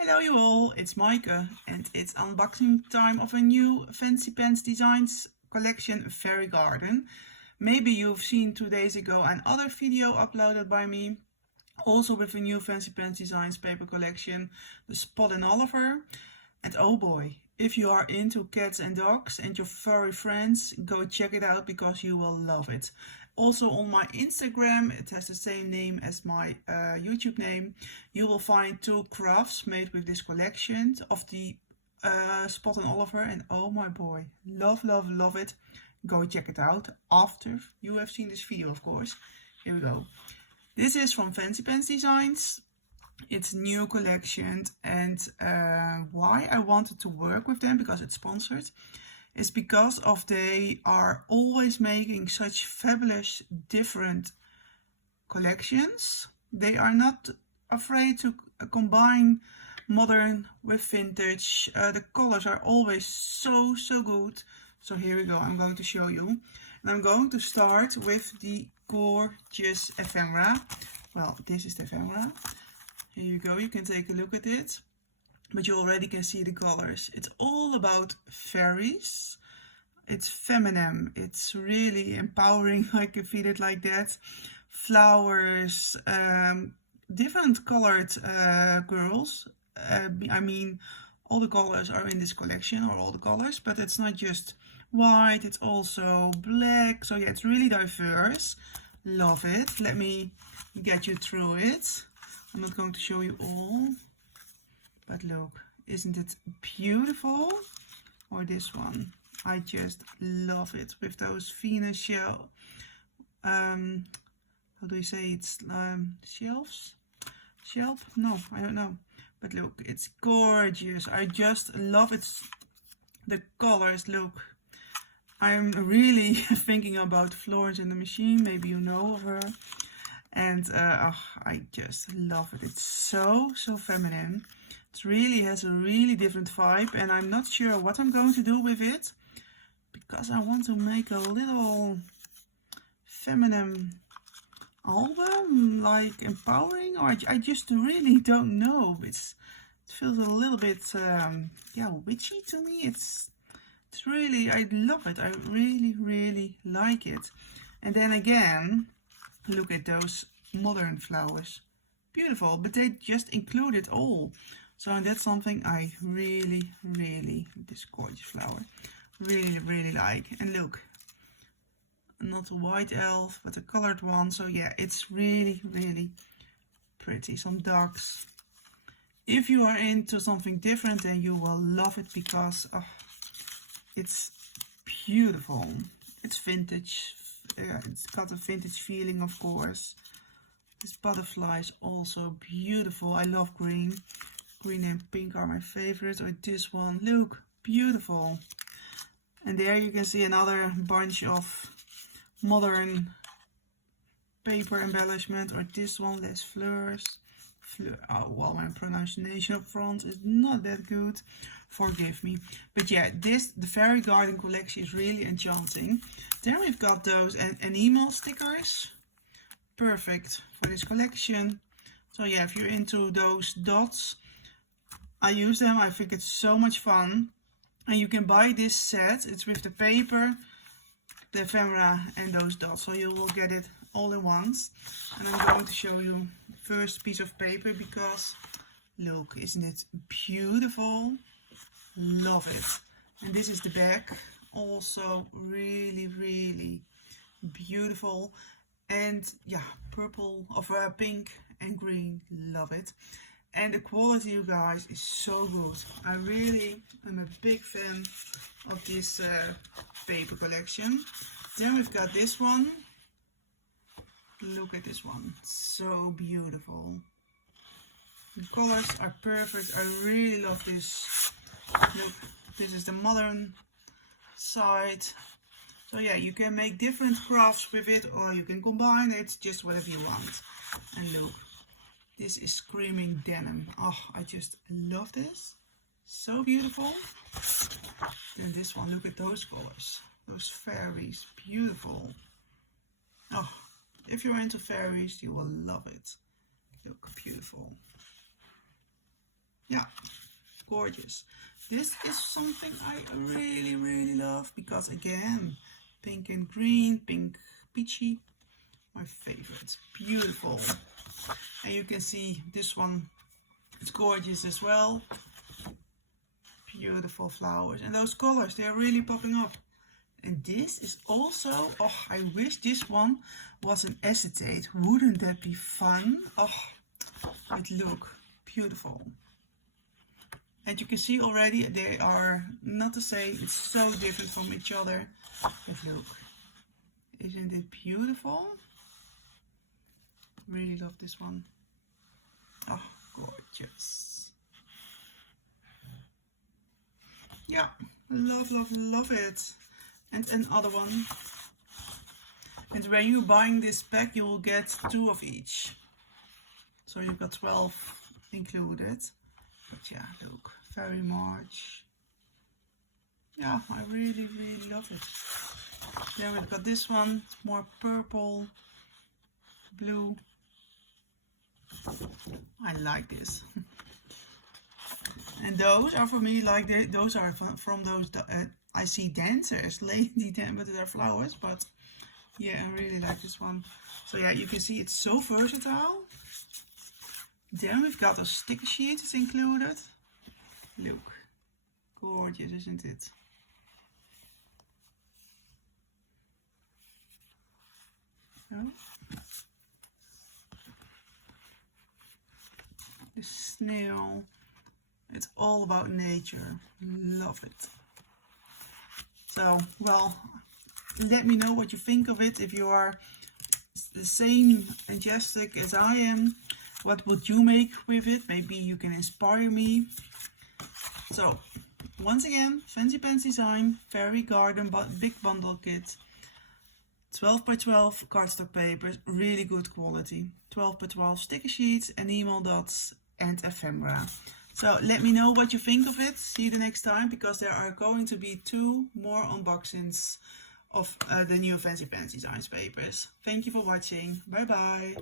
Hello you all, it's Maaike and it's unboxing time of a new Fancy Pants Designs collection Fairy Garden. Maybe you've seen 2 days ago another video uploaded by me, also with a new Fancy Pants Designs paper collection, the Spot and Oliver. And oh boy, if you are into cats and dogs and your furry friends, go check it out because you will love it. Also on my Instagram, it has the same name as my YouTube name. You will find 2 crafts made with this collection of the Spot and Oliver. And oh my boy, love, love, love it. Go check it out after you have seen this video, of course. Here we go. This is from Fancy Pants Designs. It's a new collection, and why I wanted to work with them, because it's sponsored, is because of they are always making such fabulous different collections. They are not afraid to combine modern with vintage. The colors are always so good. So here we go, I'm going to show you. And I'm going to start with the gorgeous ephemera. Well, this is the ephemera. Here you go, you can take a look at it. But you already can see the colors. It's all about fairies. It's feminine. It's really empowering. I can feel it like that. Flowers, different colored girls. I mean, all the colors are in this collection, or all the colors, but it's not just white, it's also black. So yeah, it's really diverse. Love it. Let me get you through it. I'm not going to show you all. But look, isn't it beautiful? Or this one, I just love it with those Venus shell. How do you say it's shelves? Shelf? No, I don't know. But look, it's gorgeous. I just love it. The colors, look. I'm really thinking about Florence and the Machine. Maybe you know of her. And I just love it. It's so feminine. It really has a really different vibe, and I'm not sure what I'm going to do with it, because I want to make a little feminine album, like empowering, or I just really don't know. It feels a little bit yeah, witchy to me. It's really, I love it. I really like it. And then again, look at those modern flowers. Beautiful, but they just include it all. So that's something I really, this gorgeous flower, really like. And look, not a white elf, but a colored one. So yeah, it's really pretty. Some dogs. If you are into something different, then you will love it, because it's beautiful. It's vintage. It's got a vintage feeling, of course. This butterfly is also beautiful. I love green. Green and pink are my favorites. Or this one, look, beautiful. And there you can see another bunch of modern paper embellishment. Or this one, less fleurs. Oh, well, my pronunciation up front is not that good. Forgive me. But yeah, the Fairy Garden collection is really enchanting. Then we've got those enamel stickers. Perfect for this collection. So yeah, if you're into those dots, I use them. I think it's so much fun. And you can buy this set. It's with the paper, the ephemera, and those dots. So you will get it all in once. And I'm going to show you the first piece of paper, because look, isn't it beautiful? Love it. And this is the back. Also really beautiful. And yeah, purple, of pink and green. Love it. And the quality, you guys, is so good. I really am a big fan of this paper collection. Then we've got this one. Look at this one. So beautiful. The colors are perfect. I really love this. Look, this is the modern side. So yeah, you can make different crafts with it, or you can combine it, just whatever you want. And look. This is screaming denim. Oh, I just love this. So beautiful. Then this one, look at those colors. Those fairies, beautiful. Oh, if you're into fairies, you will love it. Look, beautiful. Yeah, gorgeous. This is something I really love because again, pink and green, pink peachy, my favorite. Beautiful. And you can see this one, it's gorgeous as well. Beautiful flowers, and those colors, they're really popping up. And this is also, oh, I wish this one was an acetate. Wouldn't that be fun? Oh, but look, beautiful. And you can see already they are not the same. It's so different from each other. But look, isn't it beautiful? Really love this one. Oh, gorgeous. Yeah, love it. And another one. And when you're buying this pack, you will get 2 of each. So you've got 12 included. But yeah, look, very much. Yeah, I really love it. Then we've got this one, it's more purple, blue. I like this. And those are for me like those are from those I see dancers, lady dance with their flowers, but yeah, I really like this one. So yeah, you can see it's so versatile. Then we've got a sticker sheet is included. Look, gorgeous, isn't it? So, the snail. It's all about nature. Love it. So, well, let me know what you think of it. If you are the same enthusiastic as I am, what would you make with it? Maybe you can inspire me. So, once again, Fancy Pants Design, Fairy Garden Big Bundle Kit. 12 by 12 cardstock papers, really good quality. 12 by 12 sticker sheets, enamel dots and ephemera. So let me know what you think of it. See you the next time, because there are going to be 2 more unboxings of the new Fancy Pants Designs papers. Thank you for watching. Bye bye.